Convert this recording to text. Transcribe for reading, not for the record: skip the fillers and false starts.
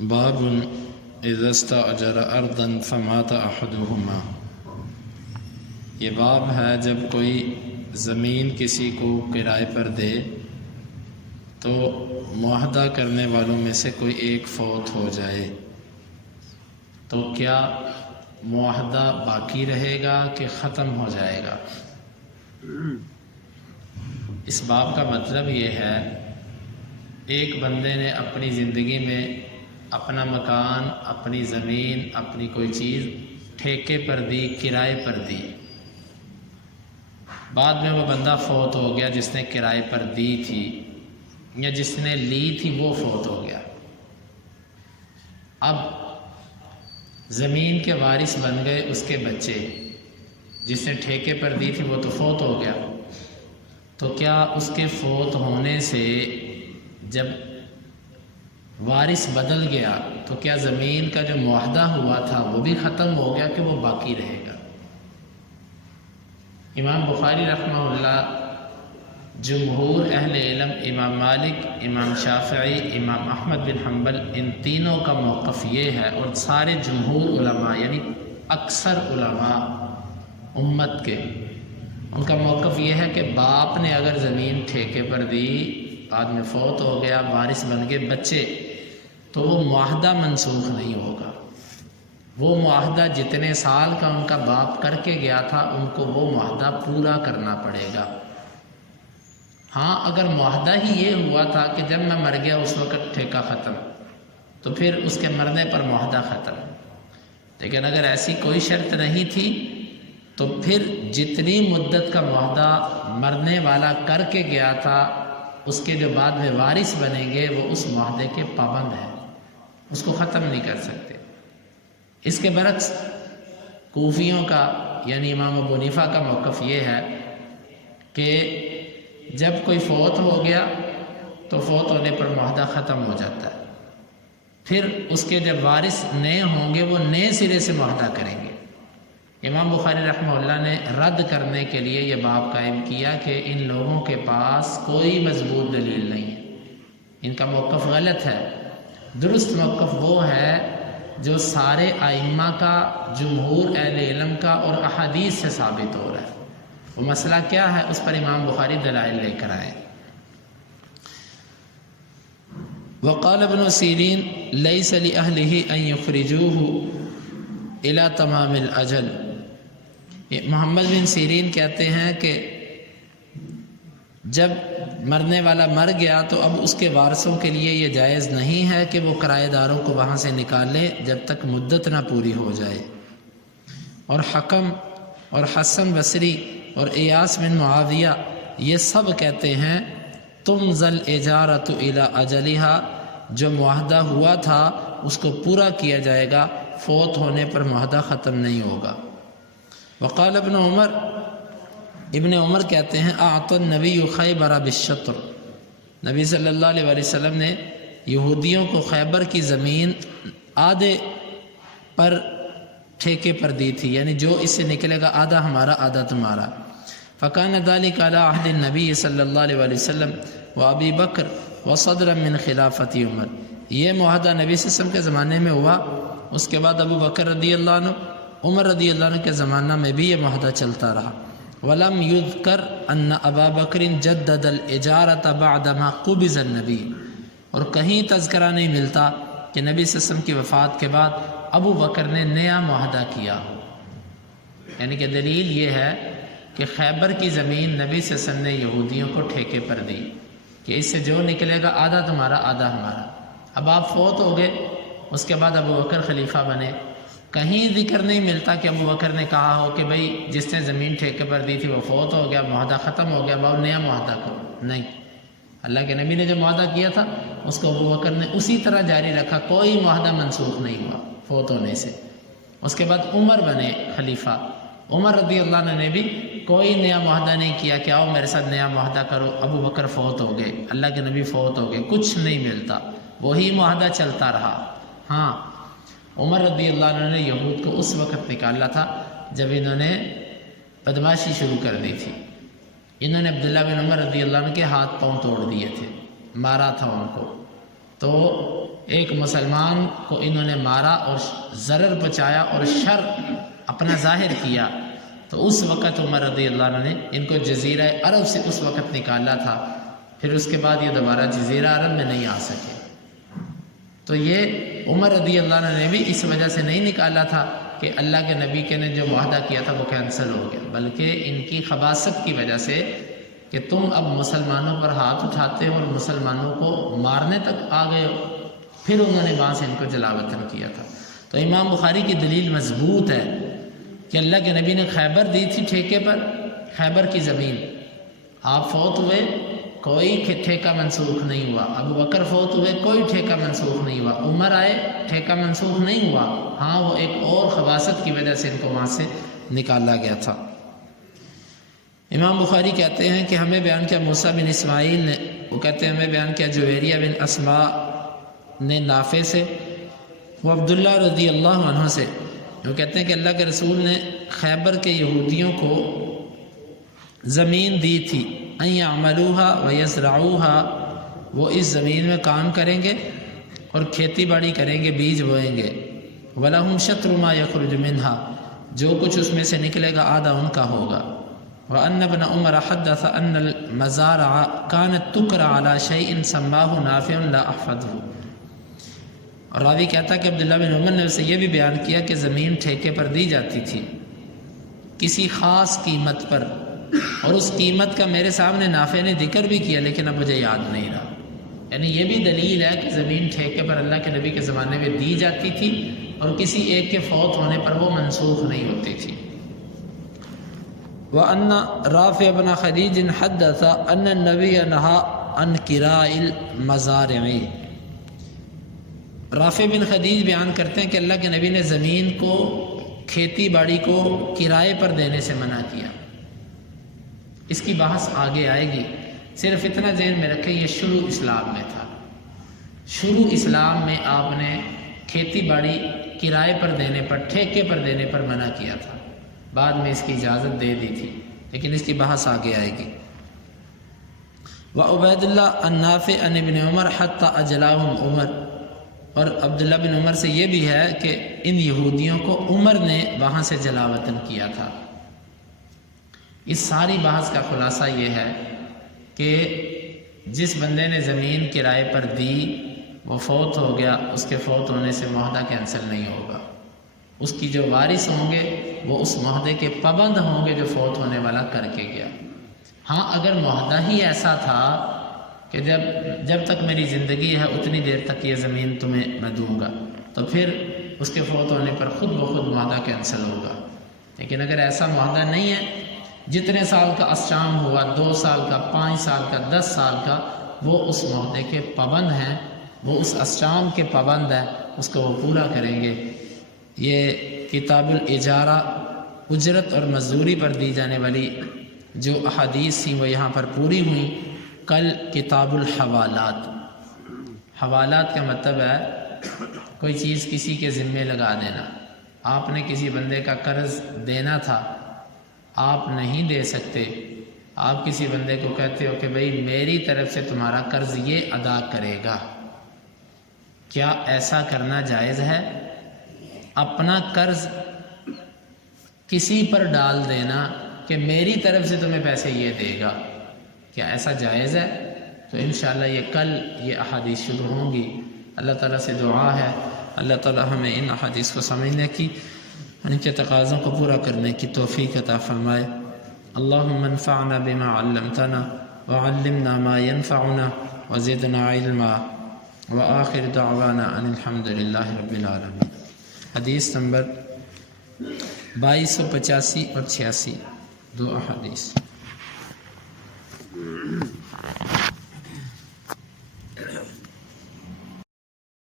باب اذا استأجر ارضا فمات احدهما، یہ باب ہے جب کوئی زمین کسی کو کرائے پر دے تو معاہدہ کرنے والوں میں سے کوئی ایک فوت ہو جائے تو کیا معاہدہ باقی رہے گا کہ ختم ہو جائے گا۔ اس باب کا مطلب یہ ہے، ایک بندے نے اپنی زندگی میں اپنا مکان، اپنی زمین، اپنی کوئی چیز ٹھیکے پر دی، کرائے پر دی، بعد میں وہ بندہ فوت ہو گیا جس نے کرائے پر دی تھی یا جس نے لی تھی وہ فوت ہو گیا۔ اب زمین کے وارث بن گئے اس کے بچے، جس نے ٹھیکے پر دی تھی وہ تو فوت ہو گیا، تو کیا اس کے فوت ہونے سے جب وارث بدل گیا تو کیا زمین کا جو معاہدہ ہوا تھا وہ بھی ختم ہو گیا کہ وہ باقی رہے گا؟ امام بخاری رحمہ اللہ، جمہور اہل علم، امام مالک، امام شافعی، امام احمد بن حنبل، ان تینوں کا موقف یہ ہے، اور سارے جمہور علماء یعنی اکثر علماء امت کے، ان کا موقف یہ ہے کہ باپ نے اگر زمین ٹھیکے پر دی، بعد میں فوت ہو گیا، وارث بن گئے بچے، تو وہ معاہدہ منسوخ نہیں ہوگا۔ وہ معاہدہ جتنے سال کا ان کا باپ کر کے گیا تھا ان کو وہ معاہدہ پورا کرنا پڑے گا۔ ہاں، اگر معاہدہ ہی یہ ہوا تھا کہ جب میں مر گیا اس وقت ٹھیکہ ختم، تو پھر اس کے مرنے پر معاہدہ ختم، لیکن اگر ایسی کوئی شرط نہیں تھی تو پھر جتنی مدت کا معاہدہ مرنے والا کر کے گیا تھا، اس کے جو بعد میں وارث بنیں گے وہ اس معاہدے کے پابند ہیں، اس کو ختم نہیں کر سکتے۔ اس کے برعکس کوفیوں کا یعنی امام ابو حنیفہ کا موقف یہ ہے کہ جب کوئی فوت ہو گیا تو فوت ہونے پر معاہدہ ختم ہو جاتا ہے، پھر اس کے جب وارث نئے ہوں گے وہ نئے سرے سے معاہدہ کریں گے۔ امام بخاری رحمہ اللہ نے رد کرنے کے لیے یہ باب قائم کیا کہ ان لوگوں کے پاس کوئی مضبوط دلیل نہیں ہے، ان کا موقف غلط ہے۔ درست موقف وہ ہے جو سارے ائمہ کا، جمہور اہل علم کا اور احادیث سے ثابت ہو رہا ہے۔ وہ مسئلہ کیا ہے اس پر امام بخاری دلائل لے کر آئے۔ وقال ابن سیرین لیس لأہلہ ان یخرجوہ الی تمام الاجل، محمد بن سیرین کہتے ہیں کہ جب مرنے والا مر گیا تو اب اس کے وارثوں کے لیے یہ جائز نہیں ہے کہ وہ کرایہ داروں کو وہاں سے نکالے جب تک مدت نہ پوری ہو جائے۔ اور حکم اور حسن بصری اور ایاس بن معاویہ یہ سب کہتے ہیں تمضل اجارۃ الی اجلھا، جو معاہدہ ہوا تھا اس کو پورا کیا جائے گا، فوت ہونے پر معاہدہ ختم نہیں ہوگا۔ وقال ابن عمر، ابن عمر کہتے ہیں اعطى النبی خیبر بالشطر، نبی صلی اللہ علیہ وسلم نے یہودیوں کو خیبر کی زمین آدھے پر ٹھیکے پر دی تھی، یعنی جو اس سے نکلے گا آدھا ہمارا آدھا تمہارا۔ فکان ذلك على عہد النبی صلی اللہ علیہ وسلم و ابی بکر و صدرا من خلافت عمر، یہ معاہدہ نبی صلی اللہ علیہ وسلم کے زمانے میں ہوا، اس کے بعد ابو بکر رضی اللہ عنہ، عمر رضی اللہ عنہ کے زمانہ میں بھی یہ معاہدہ چلتا رہا۔ ولم یذکر ان ابا بکر جدد الاجارۃ بعدما قبض النبی، اور کہیں تذکرہ نہیں ملتا کہ نبی صلی اللہ علیہ وسلم کی وفات کے بعد ابو بکر نے نیا معاہدہ کیا، یعنی کہ دلیل یہ ہے کہ خیبر کی زمین نبی صلی اللہ علیہ وسلم نے یہودیوں کو ٹھیکے پر دی کہ اس سے جو نکلے گا آدھا تمہارا آدھا ہمارا۔ اب آپ فوت ہو گئے، اس کے بعد ابو بکر خلیفہ بنے، کہیں ذکر نہیں ملتا کہ ابو بکر نے کہا ہو کہ بھئی جس نے زمین ٹھیکے پر دی تھی وہ فوت ہو گیا، معاہدہ ختم ہو گیا، باؤ نیا معاہدہ کرو۔ نہیں، اللہ کے نبی نے جو معاہدہ کیا تھا اس کو ابو بکر نے اسی طرح جاری رکھا، کوئی معاہدہ منسوخ نہیں ہوا فوت ہونے سے۔ اس کے بعد عمر بنے خلیفہ، عمر رضی اللہ عنہ نے بھی کوئی نیا معاہدہ نہیں کیا کہ آؤ میرے ساتھ نیا معاہدہ کرو، ابو بکر فوت ہو گئے، اللہ کے نبی فوت ہو گئے، کچھ نہیں ملتا، وہی معاہدہ چلتا رہا۔ ہاں، عمر رضی اللہ عنہ نے یہود کو اس وقت نکالا تھا جب انہوں نے بدماشی شروع کر دی تھی، انہوں نے عبداللہ بن عمر رضی اللہ عنہ کے ہاتھ پاؤں توڑ دیے تھے، مارا تھا ان کو، تو ایک مسلمان کو انہوں نے مارا اور ضرر پہنچایا اور شر اپنا ظاہر کیا، تو اس وقت عمر رضی اللہ عنہ نے ان کو جزیرہ عرب سے اس وقت نکالا تھا، پھر اس کے بعد یہ دوبارہ جزیرہ عرب میں نہیں آ سکے۔ تو یہ عمر رضی اللہ عنہ نے بھی اس وجہ سے نہیں نکالا تھا کہ اللہ کے نبی کے نے جو معاہدہ کیا تھا وہ کینسل ہو گیا، بلکہ ان کی خباثت کی وجہ سے کہ تم اب مسلمانوں پر ہاتھ اٹھاتے ہو اور مسلمانوں کو مارنے تک آ گئے ہو، پھر انہوں نے وہاں سے ان کو جلا وطن کیا تھا۔ تو امام بخاری کی دلیل مضبوط ہے کہ اللہ کے نبی نے خیبر دی تھی ٹھیکے پر، خیبر کی زمین، آپ فوت ہوئے کوئی ٹھیکہ منسوخ نہیں ہوا، ابو بکر فوت ہوئے کوئی ٹھیکہ منسوخ نہیں ہوا، عمر آئے ٹھیکہ منسوخ نہیں ہوا، ہاں وہ ایک اور خباثت کی وجہ سے ان کو وہاں سے نکالا گیا تھا۔ امام بخاری کہتے ہیں کہ ہمیں بیان کیا موسیٰ بن اسماعیل نے، وہ کہتے ہیں ہمیں بیان کیا جویریہ بن اسماء نے نافع سے، وہ عبداللہ رضی اللہ عنہ سے، وہ کہتے ہیں کہ اللہ کے رسول نے خیبر کے یہودیوں کو زمین دی تھی، ان یعملوها ویزرعوها، وہ اس زمین میں کام کریں گے اور کھیتی باڑی کریں گے، بیج بوئیں گے، وَلَهُمْ شَطْرُ مَا يَخْرُجُ مِنْهَا، جو کچھ اس میں سے نکلے گا آدھا ان کا ہوگا۔ وَأَنَّ ابْنَ عُمَرَ حَدَّثَ أَنَّ الْمَزَارَعَ كَانَتْ تُكْرَى عَلَى شَيْءٍ سَمَّاهُ نَافِعٌ لَا أَحْفَظُهُ، اور راوی کہتا ہے کہ عبداللہ بن عمر نے اسے یہ بھی بیان کیا کہ زمین ٹھیکے پر دی جاتی تھی کسی خاص قیمت پر، اور اس قیمت کا میرے سامنے نافع نے ذکر بھی کیا لیکن اب مجھے یاد نہیں رہا۔ یعنی یہ بھی دلیل ہے کہ زمین ٹھیکے پر اللہ کے نبی کے زمانے میں دی جاتی تھی اور کسی ایک کے فوت ہونے پر وہ منسوخ نہیں ہوتی تھی۔ وَأَنَّ رَافِعَ بْنَ خَدِیجٍ حَدَّثَ أَنَّ النَّبِيَّ نَهَى عَنْ كِرَاءِ الْمَزَارِعِ، رافع بن خدیج بیان کرتے ہیں کہ اللہ کے نبی نے زمین کو، کھیتی باڑی کو کرائے پر دینے سے منع کیا۔ اس کی بحث آگے آئے گی، صرف اتنا ذہن میں رکھیں یہ شروع اسلام میں تھا، شروع اسلام میں آپ نے کھیتی باڑی کرائے پر دینے پر، ٹھیکے پر دینے پر منع کیا تھا، بعد میں اس کی اجازت دے دی تھی، لیکن اس کی بحث آگے آئے گی۔ وعبید اللہ النافع عن ابن عمر حتی اجلاہم عمر، اور عبداللہ بن عمر سے یہ بھی ہے کہ ان یہودیوں کو عمر نے وہاں سے جلا وطن کیا تھا۔ اس ساری بحث کا خلاصہ یہ ہے کہ جس بندے نے زمین کرائے پر دی وہ فوت ہو گیا، اس کے فوت ہونے سے معاہدہ کینسل نہیں ہوگا، اس کی جو وارث ہوں گے وہ اس معاہدے کے پابند ہوں گے جو فوت ہونے والا کر کے گیا۔ ہاں اگر معاہدہ ہی ایسا تھا کہ جب تک میری زندگی ہے اتنی دیر تک یہ زمین تمہیں میں دوں گا، تو پھر اس کے فوت ہونے پر خود بخود معاہدہ کینسل ہوگا۔ لیکن اگر ایسا معاہدہ نہیں ہے، جتنے سال کا اسچام ہوا، 2 سال کا، 5 سال کا، 10 سال کا، وہ اس معاہدے کے پابند ہیں، وہ اس اسچام کے پابند ہیں، اس کو وہ پورا کریں گے۔ یہ کتاب الاجارہ، اجرت اور مزدوری پر دی جانے والی جو احادیث تھیں وہ یہاں پر پوری ہوئیں۔ کل کتاب الحوالات، حوالات کا مطلب ہے کوئی چیز کسی کے ذمے لگا دینا۔ آپ نے کسی بندے کا قرض دینا تھا، آپ نہیں دے سکتے، آپ کسی بندے کو کہتے ہو کہ بھئی میری طرف سے تمہارا قرض یہ ادا کرے گا، کیا ایسا کرنا جائز ہے؟ اپنا قرض کسی پر ڈال دینا کہ میری طرف سے تمہیں پیسے یہ دے گا، کیا ایسا جائز ہے؟ تو انشاءاللہ یہ کل یہ احادیث شروع ہوں گی۔ اللہ تعالیٰ سے دعا ہے اللہ تعالیٰ ہمیں ان احادیث کو سمجھنے کی، ان کے تقاضوں کو پورا کرنے کی توفیق عطا فرمائے۔ اللہم انفعنا بما علمتنا وعلمنا ما ينفعنا وزدنا علما، وآخر دعوانا ان الحمدللہ رب العالمین۔ حدیث نمبر 2285 اور 86، 2 احادیث۔